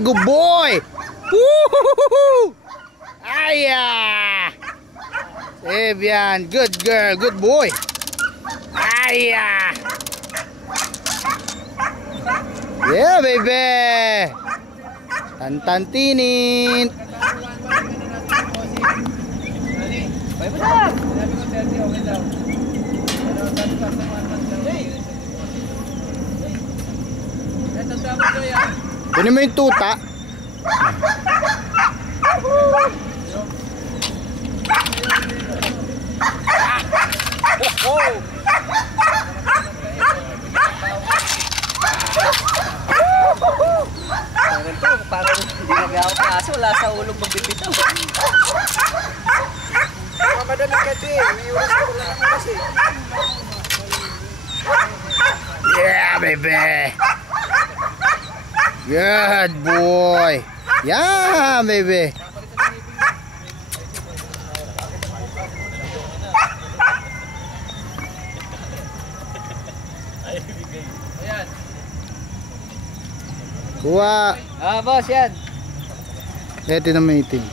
good boy. Woohoo! Aya! Save yan. Good girl, good boy. Aya! Yeah, baby. Tantantinin. Kunin mo yung tuta. Parang hindi nag-aawak kaso wala sa ulog magbibitaw. Madali kasi, may oras ko lang kasi. Yeah, baby. Good boy. Yeah, baby. Kuha. Boss, yan. Tingnan mo yung itim.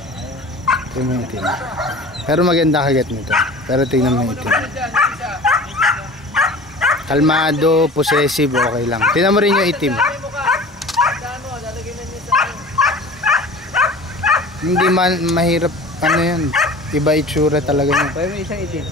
Tingnan mo yung itim. Pero maganda kagat nito. Pero tingnan mo yung itim. Kalmado, possessive, okay lang. Tingnan mo rin yung itim. Hindi mahirap, ano yan. Iba itsura talaga niya. Pwede mo isang itim.